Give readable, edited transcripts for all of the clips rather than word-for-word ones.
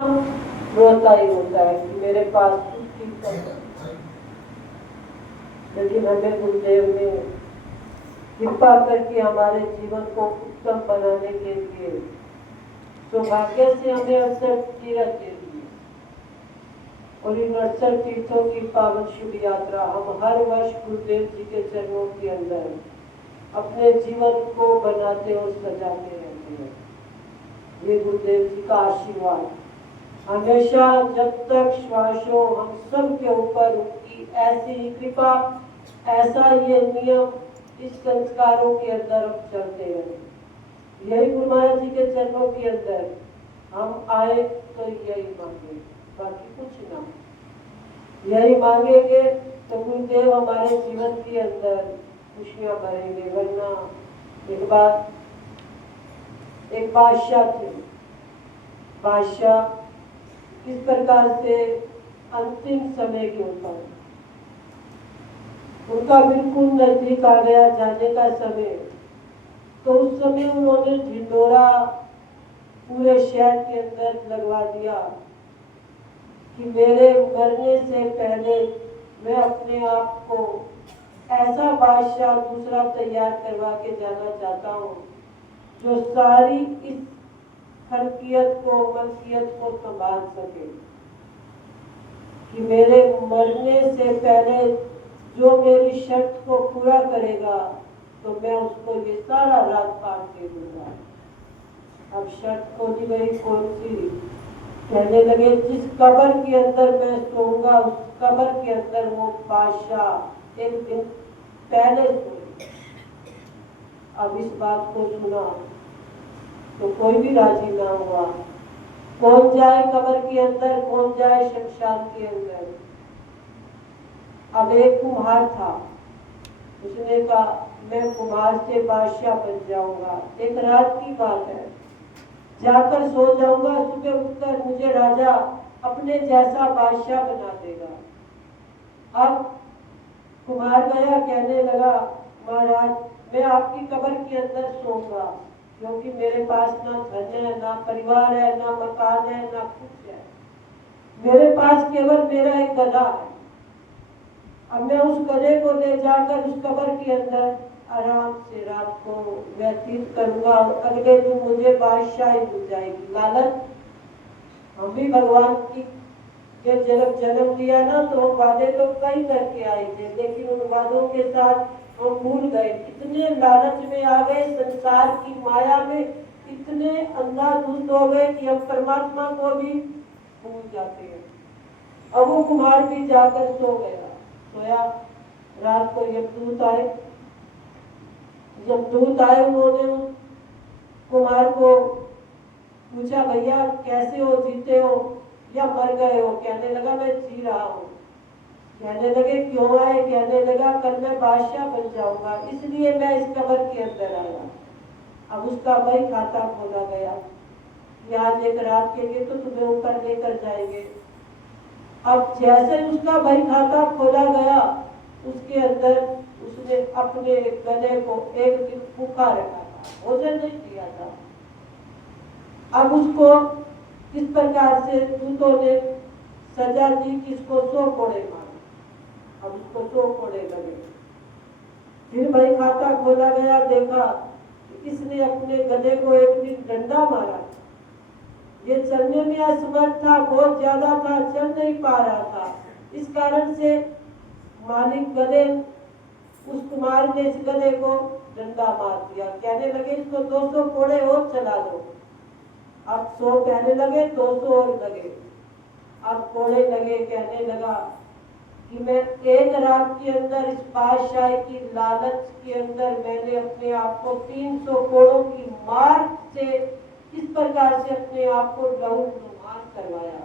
रोता ही होता है कि मेरे पास कुछ चीज है। लेकिन हमें गुरुदेव ने कृपा करके हमारे जीवन को उत्तम बनाने के लिए सौभाग्य से हमें 68 तीर्थ दे दिए और इन 68 तीर्थों की पावन शुभ यात्रा हम हर वर्ष गुरुदेव जी के चरणों के अंदर अपने जीवन को बनाते और सजाते रहते हैं। ये गुरुदेव जी का आशीर्वाद हमेशा जब तक श्वास हो हम सब के ऊपर उनकी ऐसी ही कृपा, ऐसा ये नियम इस संस्कारों के अंदर हम चलते रहे। यही गुरु महाराज जी के चरणों के अंदर हम आए तो यही मांगे, बाकी कुछ ना। यही मांगेंगे तो गुरुदेव हमारे जीवन के अंदर खुशियां भरेंगे। वरना एक बादशाह थे, बादशाह इस प्रकार से अंतिम समय के ऊपर उनका बिल्कुल नजदीक आ गया जाने का समय। तो उस समय उन्होंने ढिंडोरा पूरे शहर के अंदर लगवा दिया कि मेरे मरने से पहले मैं अपने आप को ऐसा बादशाह दूसरा तैयार करवा के जाना चाहता हूँ जो सारी इस खलकियत को, मलकियत को संभाल सके, कि मेरे मरने से पहले जो मेरी शर्त को पूरा करेगा तो मैं उसको ये सारा राजपाट दे दूंगा। अब शर्त खोजी गई कौन सी? कहने लगे जिस कब्र के अंदर मैं सोऊंगा उस कब्र के अंदर वो बादशाह एक दिन पहले सोए। अब इस बात को सुना तो कोई भी राजी ना हुआ। कौन जाए कब्र के अंदर, कौन जाए शमशान के अंदर। अब एक कुम्हार था, उसने कहा मैं कुम्हार से बादशाह बन जाऊंगा। एक रात की बात है, जाकर सो जाऊंगा, सुबह उठकर मुझे राजा अपने जैसा बादशाह बना देगा। अब कुम्हार गया, कहने लगा महाराज मैं आपकी कब्र के अंदर सोऊंगा क्योंकि मेरे पास ना धन है, ना परिवार है, ना मकान है, ना कुछ है। मेरे पास केवल मेरा एक गधा है। अब मैं उस गधे को ले जाकर उस कब्र के अंदर आराम से रात को व्यतीत करूंगा। अगले दिन मुझे बादशाही मिल जाएगी। लालच, हम भी भगवान की के जन्म दिया ना तो हम वादे तो कई करके आए थे, लेकिन उन वादों के साथ हम भूल गए। इतने लालच में आ गए, संसार की माया में इतने अंधाधुंध हो गए कि हम परमात्मा को भी भूल जाते हैं। अब वो कुमार भी जाकर सो गया। सोया, रात को यमदूत आए। यमदूत आए, उन्होंने कुमार को पूछा भैया कैसे हो, जीते हो या मर गए हो? कहने लगा मैं जी रहा हूँ। कहने लगे क्यों आए? कहने लगा कल मैं बादशाह बन जाऊंगा इसलिए मैं इस कब्र के अंदर आया। अब उसका भाई खाता खोला गया कि आज एक रात के लिए तो तुम्हें ऊपर लेकर जाएंगे। अब जैसे उसका भाई खाता खोला गया उसके अंदर उसने अपने गले को एक दिन भूखा रखा था, भोजन नहीं किया था। अब उसको इस प्रकार से दूतों ने सजा दी कि इसको 100 कोड़े मारे। अब उसको 100 कोड़े लगे। फिर भाई खाता खोला गया, देखा कि इसने अपने गले को एक दिन डंडा मारा। ये चलने में असमर्थ था, बहुत ज्यादा था, चल नहीं पा रहा था। इस कारण से मालिक गले, उस कुमार ने इस गले को डंडा मार दिया। कहने लगे इसको 200 कोड़े और चला दो। अब 100 कहने लगे, 200 और लगे। अब कोड़े लगे। कहने लगा कि मैं एक रात के अंदर इस बादशाही की लालच के अंदर मैंने अपने आप को 300 कोड़ों की मार से इस प्रकार से अपने आप को लहूलुहान करवाया।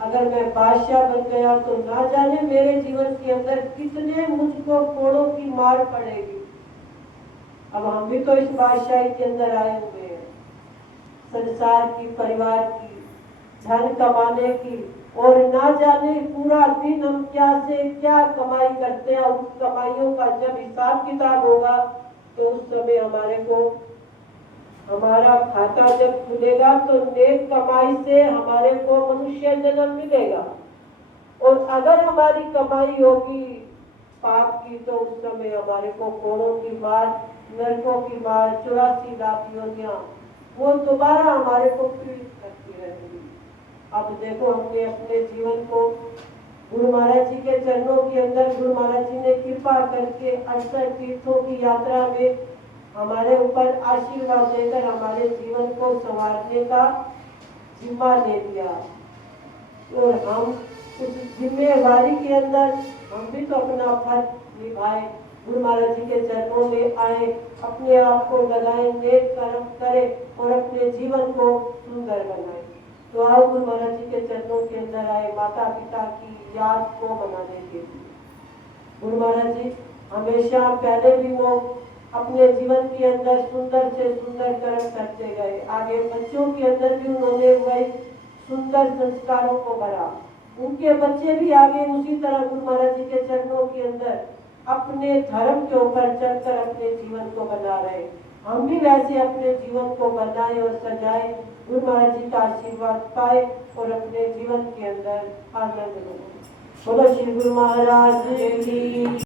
अगर मैं बादशाह बन गया तो ना जाने मेरे जीवन के अंदर कितने मुझको कोड़ों की मार पड़ेगी। अब हम भी तो इस बादशाही के अंदर आए हुए हैं, संसार की, परिवार की, धन कमाने की, और ना जाने पूरा दिन हम क्या से क्या कमाई करते हैं। उस कमाइयों का जब हिसाब किताब होगा तो उस समय हमारा खाता जब खुलेगा तो नेक कमाई से हमारे को मनुष्य जन्म मिलेगा, और अगर हमारी कमाई होगी पाप की तो उस समय हमारे को कोड़ों की मार, नरकों की मार, 84 लाख योनियां वो दोबारा हमारे को पीड़ित करती रहेगी। अब देखो हमने अपने जीवन को गुरु महाराज जी के चरणों के अंदर, गुरु महाराज जी ने कृपा करके 68 तीर्थों की यात्रा में हमारे ऊपर आशीर्वाद देकर हमारे जीवन को संवारने का जिम्मा ले दिया, और हम उस जिम्मेवारी के अंदर हम भी तो अपना फर्ज निभाए, गुरु महाराज जी के चरणों में आए, अपने आप को लगाए, नेक कर्म करें और अपने जीवन को सुंदर बनाए। तो आओ गुरु महाराज जी के चरणों के अंदर आए माता पिता की याद को मनाने के लिए। गुरु महाराज जी हमेशा पहले भी वो अपने जीवन के अंदर सुंदर से सुंदर कर्म करते गए, आगे बच्चों के अंदर भी उन्होंने वही सुंदर संस्कारों को भरा, उनके बच्चे भी आगे उसी तरह गुरु महाराज जी के चरणों के अंदर अपने धर्म के ऊपर चलकर अपने जीवन को बना रहे। हम भी वैसे अपने जीवन को बनाए और सजाए, गुरु महाराज जी का आशीर्वाद पाए और अपने जीवन के अंदर आनंद लो। बोलो श्री गुरु महाराज जी की।